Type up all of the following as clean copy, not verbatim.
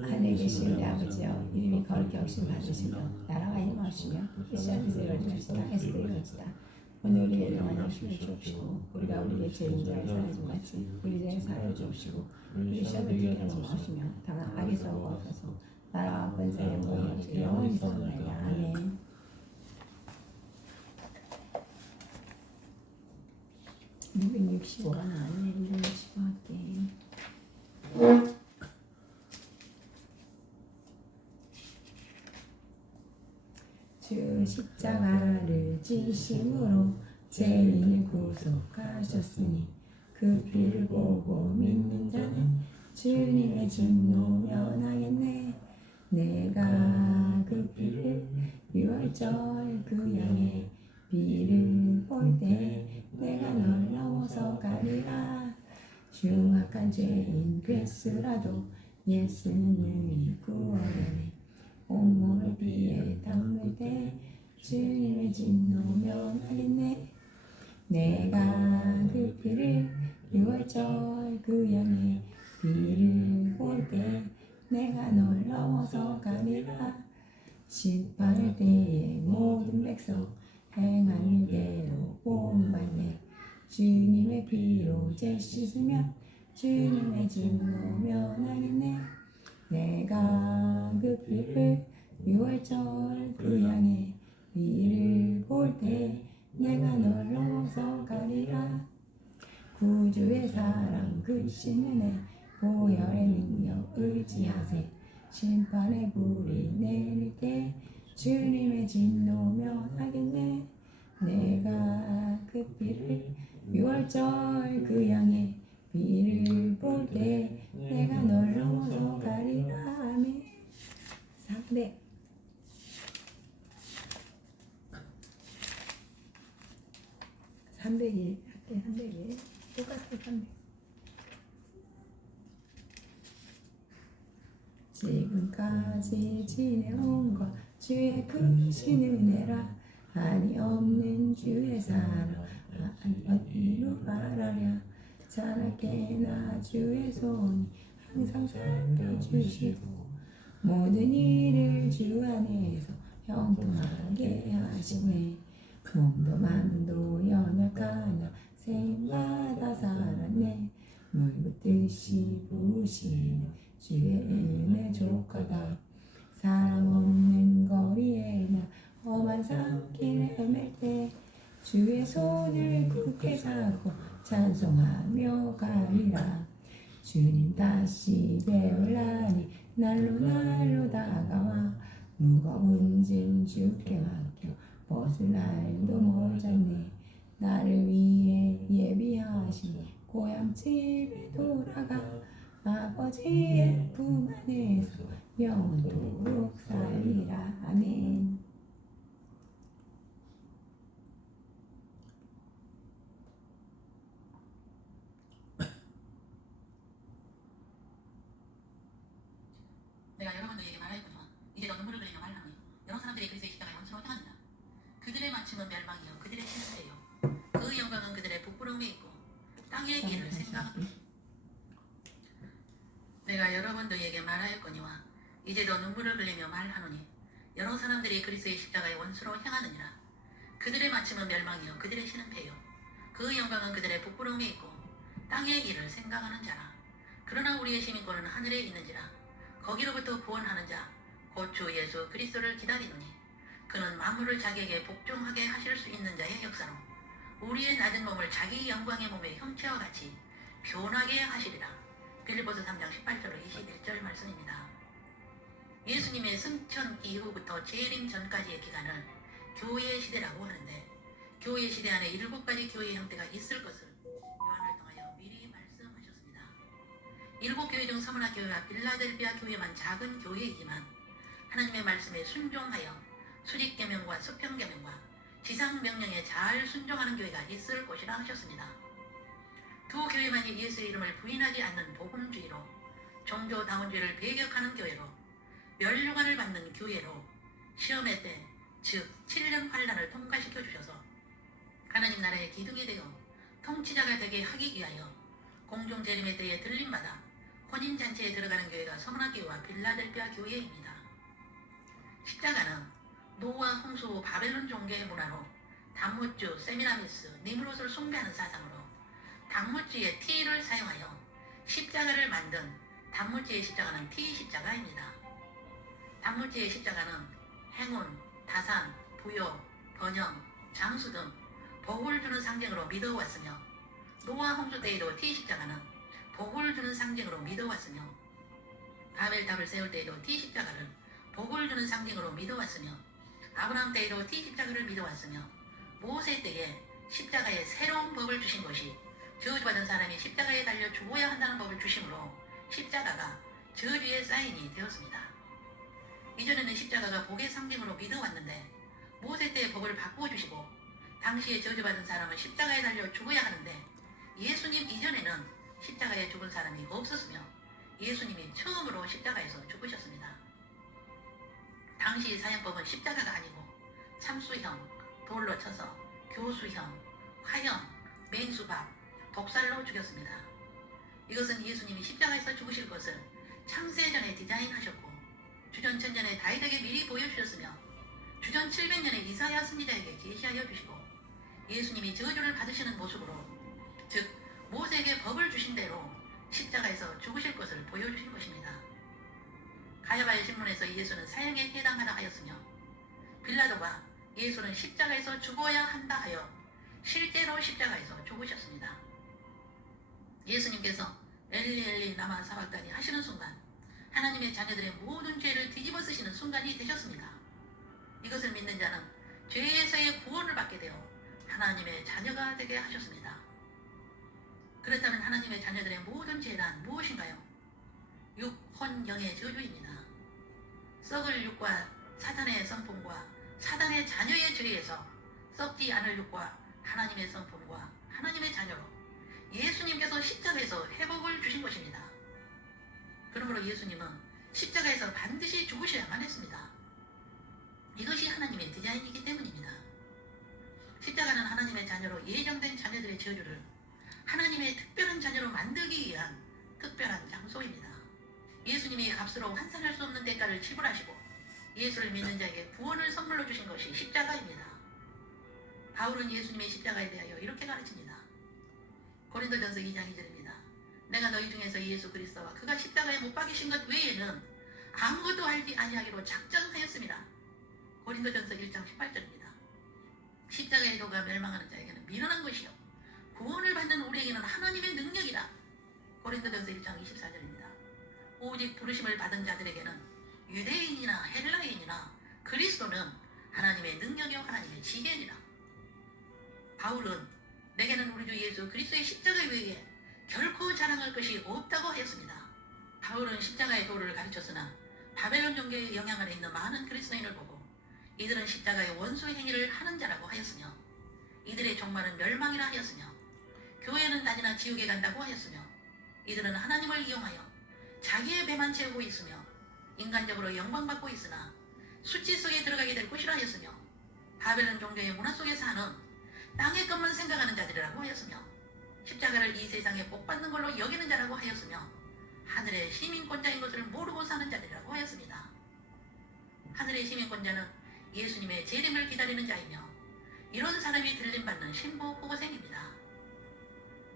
하늘에 계신 우리 아버지여, 이름이 거룩히 여김 받으시며 나라가 임하시며 뜻이 하늘에서 이루어지듯이 땅에서도 이루어지다. 오늘 우리에게 일용할 양식을 주옵시고, 우리가 우리에게 죄인 자를 사하지 마치 우리 죄를 사하여 주옵시고, 우리 시험에 들게 하지 마시며 다만 악에서 구하소서. 나라와 권세의 모든 영원히 사옵나이다. 아멘. 는 65가 나왔네. 265 할게. 주 십자가를 지심으로 죄인을 구속하셨으니 그 피를 보고 믿는 자는 주님의 진노 면하겠네. 내가 그 피를 6월절 그 양의 피를 볼 때 내가 널 넘어서 가리라. 흉악한 죄인 됐으라도 예수는 능히 구원하네. 온몸을 피에 담글 때 주님의 진노 면하겠네. 내가 그 피를 6월절 그 양의 피를 볼 때 내가 널 넘어서 가리라. 심판할 때에 모든 백성 행한 일대로 본받네. 주님의 피로 죄 씻으면 주님의 진노 면하겠네. 내가 그 피를 6월절 그 양의 피를 볼 때 내가 널 넘어서 가리라. 구주의 사랑 크신 은혜 보혈의 능력 의지하세. 심판의 불이 내릴 때 주님의 진노 면하겠네. 내가 그 피를 6월절 그 양의 피를 볼 때 내가 널 넘어서 가리라. 아멘. 300 301 할게. 301 똑같아. 300 지금까지 지내온 것 주의 크신 은혜라. 한이 없는 주의 사랑 어디로 말하랴. 자랄게 나 주의 손이 항상 살펴주시고 모든 일을 주 안에서 형통하게 하시네. 몸도 맘도 연약하나 세임받아 살았네. 물 붓듯이 부으시는 주의 은혜 족하다. 사람 없는 거리에나 험한 산길 헤맬 때 주의 손을 굳게 잡고 찬송하며 가리라. 주님 다시 배울 날이 날로 다가와 무거운 짐 주께 맡겨 벗을 날도 멀잖네. 나를 위해 예비하신 고향집에 돌아가 아버지의 품 안에서 영원토록 살리라. 아멘. 내가 여러분들에게 말하였거니와 이제 너 눈물을 흘리며 말하노니 여러 사람들이 그리스도의 십자가에 원수로 향하느냐. 그들의 마침은 멸망이요 그들의 신은 패요. 그 영광은 그들의 부끄러움에 있고 땅의 길을 생각하노니. 내가 여러분들에게 말하였거니와 이제 너 눈물을 흘리며 말하노니 여러 사람들이 그리스도의 십자가에 원수로 향하느니라. 그들의 마침은 멸망이요 그들의 신은 패요. 그 영광은 그들의 부끄러움에 있고 땅의 길을 생각하는 자라. 그러나 우리의 시민권은 하늘에 있는지라. 거기로부터 구원하는 자 곧 주 예수 그리스도를 기다리노니 그는 만물을 자기에게 복종하게 하실 수 있는 자의 역사로 우리의 낮은 몸을 자기 영광의 몸의 형체와 같이 변하게 하시리라. 빌립보서 3장 18절로 21절 말씀입니다. 예수님의 승천 이후부터 재림 전까지의 기간을 교회 시대라고 하는데 교회 시대 안에 7가지 교회 형태가 있을 것을 요한을 통하여 미리 말씀하셨습니다. 7교회 중 서머나 교회와 빌라델비아 교회만 작은 교회이지만 하나님의 말씀에 순종하여 수직계명과 수평계명과 지상명령에 잘 순종하는 교회가 있을 것이라 하셨습니다. 두 교회만이 예수의 이름을 부인하지 않는 복음주의로 종교다원주의를 배격하는 교회로 멸류관을 받는 교회로 시험의 때 즉 7년 환란을 통과시켜 주셔서 하나님 나라의 기둥이 되어 통치자가 되게 하기 위하여 공중재림의 때에 들림마다 혼인잔치에 들어가는 교회가 서문학교와 빌라델피아 교회입니다. 십자가는 노아 홍수 바벨론 종교의 문화로 단무주, 세미라미스, 니무롯을 숭배하는 사상으로 단무지의 T를 사용하여 십자가를 만든 단무지의 십자가는 T 십자가입니다. 단무지의 십자가는 행운, 다산, 부여, 번영, 장수 등 복을 주는 상징으로 믿어왔으며 노아 홍수 때에도 T 십자가는 복을 주는 상징으로 믿어왔으며 바벨탑을 세울 때에도 T 십자가를 복을 주는 상징으로 믿어왔으며 아브라함 때에도 T 십자가를 믿어왔으며 모세 때에 십자가에 새로운 법을 주신 것이 저주받은 사람이 십자가에 달려 죽어야 한다는 법을 주심으로 십자가가 저주의 사인이 되었습니다. 이전에는 십자가가 복의 상징으로 믿어왔는데 모세 때의 법을 바꾸어 주시고 당시에 저주받은 사람은 십자가에 달려 죽어야 하는데 예수님 이전에는 십자가에 죽은 사람이 없었으며 예수님이 처음으로 십자가에서 죽으셨습니다. 당시 사형법은 십자가가 아니고 참수형, 돌로 쳐서 교수형, 화형, 맹수박, 독살로 죽였습니다. 이것은 예수님이 십자가에서 죽으실 것을 창세전에 디자인하셨고 주전 1000년에 다윗에게 미리 보여주셨으며 주전 700년에 이사야 선지자에게 계시하여 주시고 예수님이 저주를 받으시는 모습으로 즉 모세에게 법을 주신 대로 십자가에서 죽으실 것을 보여주신 것입니다. 가야바의 신문에서 예수는 사형에 해당하다 하였으며 빌라도가 예수는 십자가에서 죽어야 한다 하여 실제로 십자가에서 죽으셨습니다. 예수님께서 엘리 엘리 라마 사박다니 하시는 순간 하나님의 자녀들의 모든 죄를 뒤집어 쓰시는 순간이 되셨습니다. 이것을 믿는 자는 죄에서의 구원을 받게 되어 하나님의 자녀가 되게 하셨습니다. 그렇다면 하나님의 자녀들의 모든 죄란 무엇인가요? 육, 혼, 영의 저주입니다. 썩을 육과 사탄의 성품과 사단의 자녀의 죄에서 썩지 않을 육과 하나님의 성품과 하나님의 자녀로 예수님께서 십자가에서 회복을 주신 것입니다. 그러므로 예수님은 십자가에서 반드시 죽으셔야만 했습니다. 이것이 하나님의 디자인이기 때문입니다. 십자가는 하나님의 자녀로 예정된 자녀들의 저주를 하나님의 특별한 자녀로 만들기 위한 특별한 장소입니다. 예수님이 값으로 환산할 수 없는 대가를 지불하시고 예수를 믿는 자에게 구원을 선물로 주신 것이 십자가입니다. 바울은 예수님의 십자가에 대하여 이렇게 가르칩니다. 고린도전서 2장 2절입니다. 내가 너희 중에서 예수 그리스도와 그가 십자가에 못 박이신 것 외에는 아무것도 알지 아니하기로 작정하였습니다. 고린도전서 1장 18절입니다. 십자가의 도가 멸망하는 자에게는 미련한 것이요 구원을 받는 우리에게는 하나님의 능력이다. 고린도전서 1장 24절입니다. 오직 부르심을 받은 자들에게는 유대인이나 헬라인이나 그리스도는 하나님의 능력이요 하나님의 지혜니라. 바울은 내게는 우리 주 예수 그리스도의 십자가 외에 결코 자랑할 것이 없다고 하였습니다. 바울은 십자가의 도를 가르쳤으나 바벨론 종교의 영향 아래 있는 많은 그리스도인을 보고 이들은 십자가의 원수 행위를 하는 자라고 하였으며 이들의 종말은 멸망이라 하였으며 교회는 낮이나 지옥에 간다고 하였으며 이들은 하나님을 이용하여 자기의 배만 채우고 있으며 인간적으로 영광받고 있으나 수치 속에 들어가게 될 것이라 하였으며 바벨론 종교의 문화 속에 사는 땅의 것만 생각하는 자들이라고 하였으며 십자가를 이 세상에 복받는 걸로 여기는 자라고 하였으며 하늘의 시민권자인 것을 모르고 사는 자들이라고 하였습니다. 하늘의 시민권자는 예수님의 재림을 기다리는 자이며 이런 사람이 들림받는 신부 후보생입니다.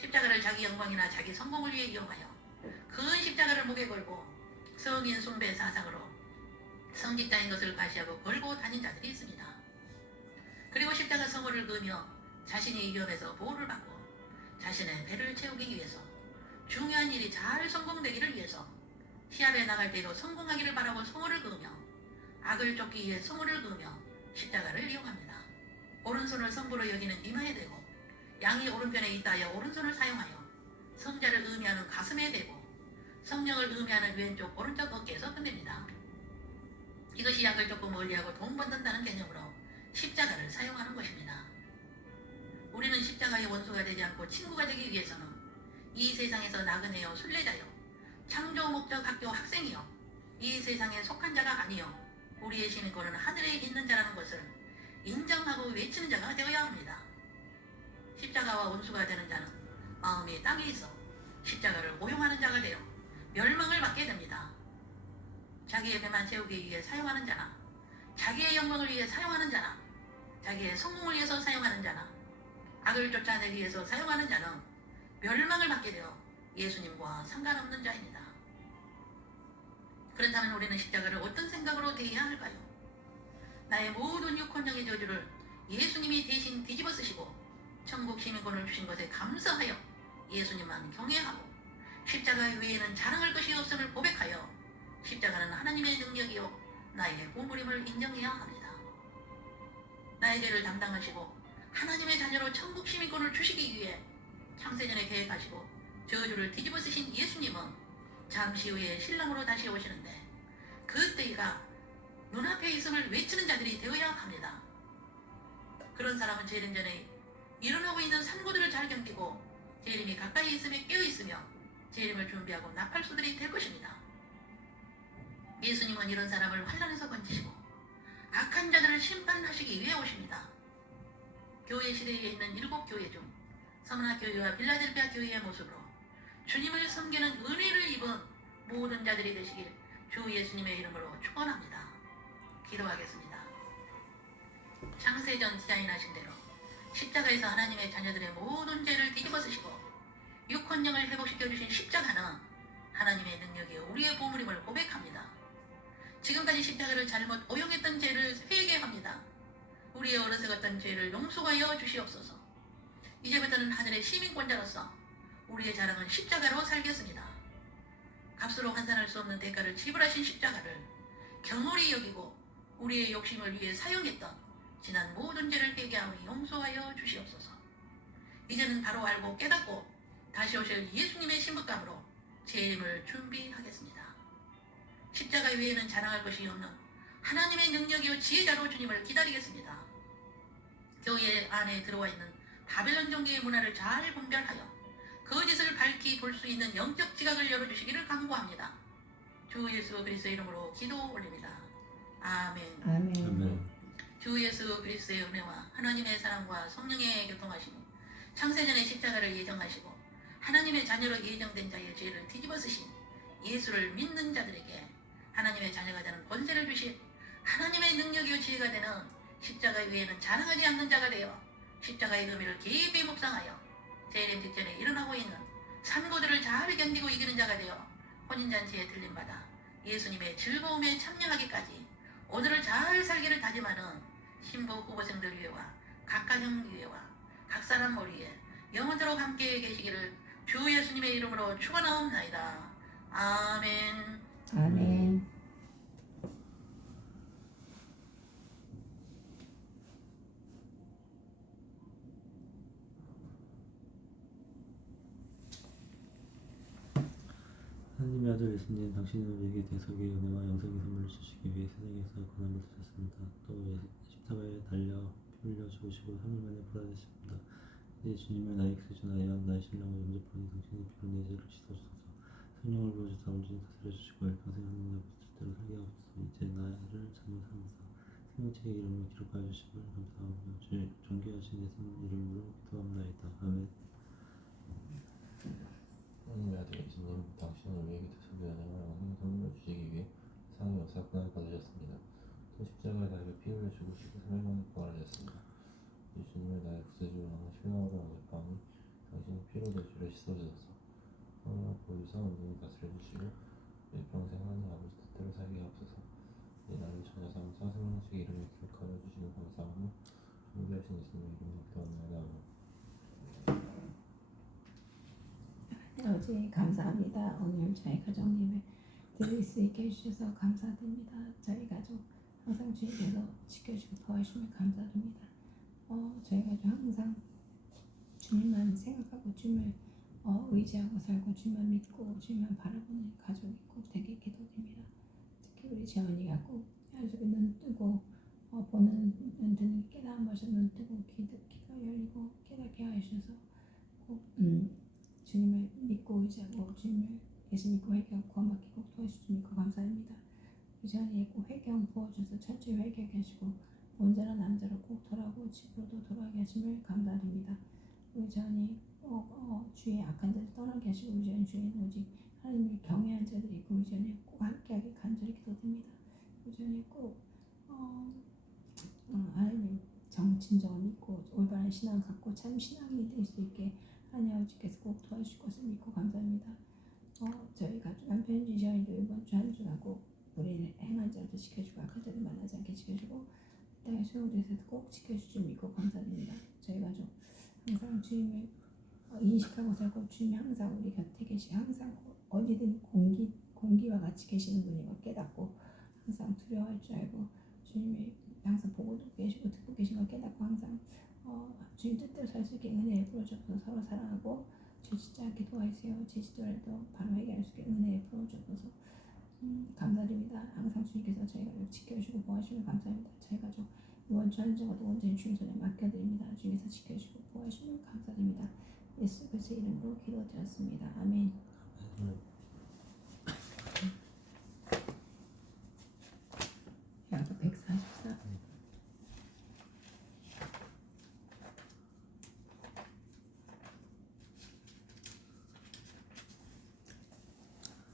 십자가를 자기 영광이나 자기 성공을 위해 이용하여 큰 십자가를 목에 걸고 성인 숭배 사상으로 성직자인 것을 과시하고 걸고 다닌 자들이 있습니다. 그리고 십자가 성호를 그으며 자신이 위험에서 보호를 받고 자신의 배를 채우기 위해서 중요한 일이 잘 성공되기를 위해서 시합에 나갈 때도 성공하기를 바라고 성호를 그으며 악을 쫓기 위해 성호를 그으며 십자가를 이용합니다. 오른손을 성부로 여기는 이마에 대고 양이 오른편에 있다 하여 오른손을 사용하여 성자를 의미하는 가슴에 대고 성령을 의미하는 왼쪽 오른쪽 어깨에서 끝냅니다. 이것이 약을 쫓고 멀리하고 돈 번든다는 개념으로 십자가를 사용하는 것입니다. 우리는 십자가의 원수가 되지 않고 친구가 되기 위해서는 이 세상에서 나그네요 순례자요 창조 목적 학교 학생이요 이 세상에 속한 자가 아니요 우리의 시민권은 하늘에 있는 자라는 것을 인정하고 외치는 자가 되어야 합니다. 십자가와 원수가 되는 자는 마음이 땅에 있어 십자가를 오용하는 자가 되어 멸망을 받게 됩니다. 자기의 배만 채우기 위해 사용하는 자나, 자기의 영광을 위해 사용하는 자나, 자기의 성공을 위해서 사용하는 자나, 악을 쫓아내기 위해서 사용하는 자는 멸망을 받게 되어 예수님과 상관없는 자입니다. 그렇다면 우리는 십자가를 어떤 생각으로 대해야 할까요? 나의 모든 육혼령의 저주를 예수님이 대신 뒤집어 쓰시고 천국 시민권을 주신 것에 감사하여 예수님만 경외하고 십자가 외에는 자랑할 것이 없음을 고백하여 십자가는 하나님의 능력이요 나의 보물임을 인정해야 합니다. 나의 죄를 담당하시고 하나님의 자녀로 천국 시민권을 주시기 위해 창세전에 계획하시고 저주를 뒤집어 쓰신 예수님은 잠시 후에 신랑으로 다시 오시는데 그때가 눈앞에 있음을 외치는 자들이 되어야 합니다. 그런 사람은 재림 전에 일어나고 있는 산고들을 잘 견디고 재림이 가까이 있음에 깨어있으며 재림을 준비하고 나팔수들이 될 것입니다. 예수님은 이런 사람을 환난에서 건지시고 악한 자들을 심판하시기 위해 오십니다. 교회 시대에 있는 7교회 중 서머나 교회와 빌라델피아 교회의 모습으로 주님을 섬기는 은혜를 입은 모든 자들이 되시길 주 예수님의 이름으로 축원합니다. 기도하겠습니다. 창세전 디자인하신 대로 십자가에서 하나님의 자녀들의 모든 죄를 뒤집어 쓰시고 육혼령을 회복시켜 주신 십자가는 하나님의 능력이 우리의 보물임을 고백합니다. 지금까지 십자가를 잘못 오용했던 죄를 회개합니다. 우리의 어리석었던 죄를 용서하여 주시옵소서. 이제부터는 하늘의 시민권자로서 우리의 자랑은 십자가로 살겠습니다. 값으로 환산할 수 없는 대가를 지불하신 십자가를 경홀히 여기고 우리의 욕심을 위해 사용했던 지난 모든 죄를 회개하며 용서하여 주시옵소서. 이제는 바로 알고 깨닫고 다시 오실 예수님의 신부감으로 재림을 준비하겠습니다. 십자가 외에는 자랑할 것이 없는 하나님의 능력이요 지혜자로 주님을 기다리겠습니다. 교회 안에 들어와 있는 바벨론 종교의 문화를 잘 분별하여 거짓을 밝히 볼 수 있는 영적 지각을 열어주시기를 간구합니다. 주 예수 그리스도의 이름으로 기도 올립니다. 아멘. 아멘. 주 예수 그리스도의 은혜와 하나님의 사랑과 성령의 교통하심이 창세전에 십자가를 예정하시고 하나님의 자녀로 예정된 자의 죄를 뒤집어 쓰신 예수를 믿는 자들에게 하나님의 자녀가 되는 권세를 주신 하나님의 능력이요 지혜가 되는 십자가 외에는 자랑하지 않는 자가 되어 십자가의 의미를 깊이 묵상하여 재림 직전에 일어나고 있는 산고들을 잘 견디고 이기는 자가 되어 혼인잔치에 들림받아 예수님의 즐거움에 참여하기까지 오늘을 잘 살기를 다짐하는 신부 후보생들 위에와 각 가정 위에와 각 사람 머리에 영원토록 함께 계시기를 주 예수님의 이름으로 축원하옵나이다. 아멘. 아멘. 하나님의 아들 예수님, 당신은 우리에게 대속의 은혜와 영생의 선물을 주시기 위해 세상에서 고난을 받으셨습니다. 또 십자가에 달려 피 흘려 죽으시고 3일 만에 부활하셨습니다. 이제 주님을 나의 구세주나여 나의 신랑으로 영접하니 당신의 피로 내 죄를 씻어주소서. 성령을 부어주사 온전히 다스려주시고 평생 하나님 아버지 뜻대로 살게 하옵소서. 이제 나를 자녀 삼으사 생명책의 이름으로 기록하여 주심을 감사하며 주의 존귀하신 예수님 이름으로 기도합나이다. 아멘. 하나님의 아들 예수님, 당신은 우리에게 대속의 은혜와 영생의 선물을 주시기 위해 세상의 역사 고난을 받으셨습니다. 또 십자가에 달려 피 흘려 죽으시고 3일 만에 부활하셨습니다. 예수님을 나의 구세주와 신랑으로 영접하니 당신의 피로 내 죄를 씻어주소서. 성령을 보여주사 온전히 다스려주시고 일평생 하나님 아버지 뜻대로 살게 하옵소서. 이 나를 자녀 삼사 생명책의 이름을 기록하여 주시는 감사하며 존귀하신 예수님의 이름으로 기도합니다. 아버지 감사합니다. 오늘 저희 가정님을 드릴 수 있게 해주셔서 감사드립니다. 저희 가족 항상 주님께서 지켜주고 도와주시면 감사드립니다. 저희 가족 항상 주님만 생각하고 주님을 의지하고 살고 주님만 믿고 주님만 바라보는 가족이 꼭 되게 기도드립니다. 특히 우리 재원이가 꼭 아주 눈 뜨고 보는 눈 뜨는 깨달은 것을 눈 뜨고 귀가 열리고 깨닫게 하셔서 꼭 주님을 믿고 의지하고 주님을 예수 믿고 회개하고 구원받기 꼭 도와주시니까 감사합니다. 우리 재원이의 꼭 회개하고 부어주셔서 철저히 회개하게 하시고 온전한 남자로 꼭 돌아오고 집으로도 돌아가게 하심을 감사드립니다. 우리 재원이 주의 악한 자를 떠나게 하시고 우리 재원 주에는 오직 하나님을 경외한 자들이 그 의전에 꼭 함께하게 간절히 기도드립니다. 의전에 꼭 하나님 진정을 믿고 올바른 신앙 갖고 참 신앙이 될 수 있게 하나님 아버지께서 꼭 도와주실 것을 믿고 감사합니다. 저희 가족 남편 지시하니도 이번 주 한 주간 꼭 우리는 행한 자도 지켜주고 악한 자들 만나지 않게 지켜주고 땅의 소용돼서도 꼭 지켜주실 믿고 감사드립니다. 저희 가족 항상 주님을 인식하고 살고 주님이 항상 우리 곁에 계시 항상 어디든 공기와 같이 계시는 분임을 깨닫고 항상 두려워할 줄 알고 주님이 항상 보고도 계시고 듣고 계신 걸 깨닫고 항상 주님 뜻대로 살 수 있게 은혜를 풀어주셔서 서로 사랑하고 죄 짓지 않게 도와주세요. 죄 짓더라도 바로 해결할 수 있게 은혜를 풀어주셔서 감사드립니다. 항상 주님께서 저희 가족 지켜주시고 보호하시면 감사합니다. 저희 가족 이번 주 한 주간도 온전히 주님 손에 맡겨드립니다. 주님께서 지켜주시고 보호하시면 감사드립니다. 예수 그리스도의 이름으로 기도드렸습니다. 아멘. 야곱 144.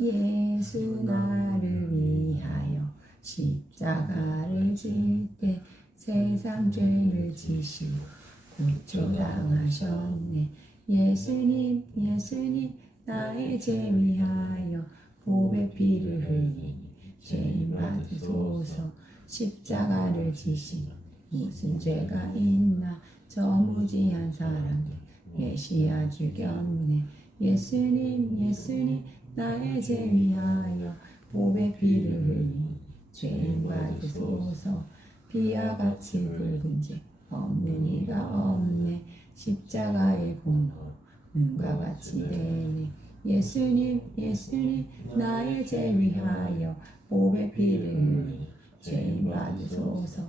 예수 나를 위하여 십자가를 질때 세상 죄를 지시고 고초당하셨네. 예수님 나의 죄 위하여 보배 피를 흘리니 죄인 받으소서. 십자가를 지시며 무슨 죄가 있나 저 무지한 사람들 메시아 죽였네. 예수님 나의 죄 위하여 보배 피를 흘리니 죄인 받으소서. 비와 같이 붉은 죄 없는 이가 없네. 십자가의 공로 눈과 같이 되네. 예수님 나의 죄 위하여 보배 피를 흘리니 죄인 받으소서.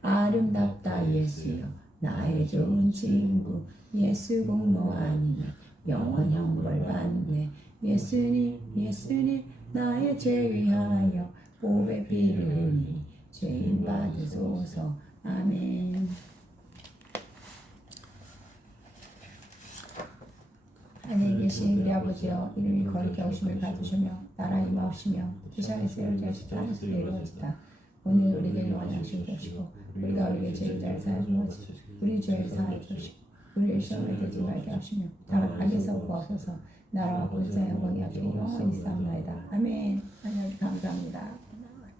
아름답다 예수여 나의 좋은 친구. 예수 공로 아니면 영원 형벌 받네. 예수님 나의 죄 위하여 보배 피를 흘리니 죄인 받으소서. 아멘. 하늘에 계신 우리 아버지여 이름이 거룩히 여기심을 받으시며 나라 임하옵시며 뜻이 하늘에서 이루어지듯이 땅에서도 이루어지다. 오늘 우리에게 일용할 양식을 주시고 우리가 우리에게 죄를 잘 사하는 것이 우리 죄를 사하여 주시고 우리를 시험에 들지 말게 하시며 다만 악에서 구하소서. 나라와 권세와 영광이 앞에 영원히 있사옵나이다. 아멘. 하나님 감사합니다.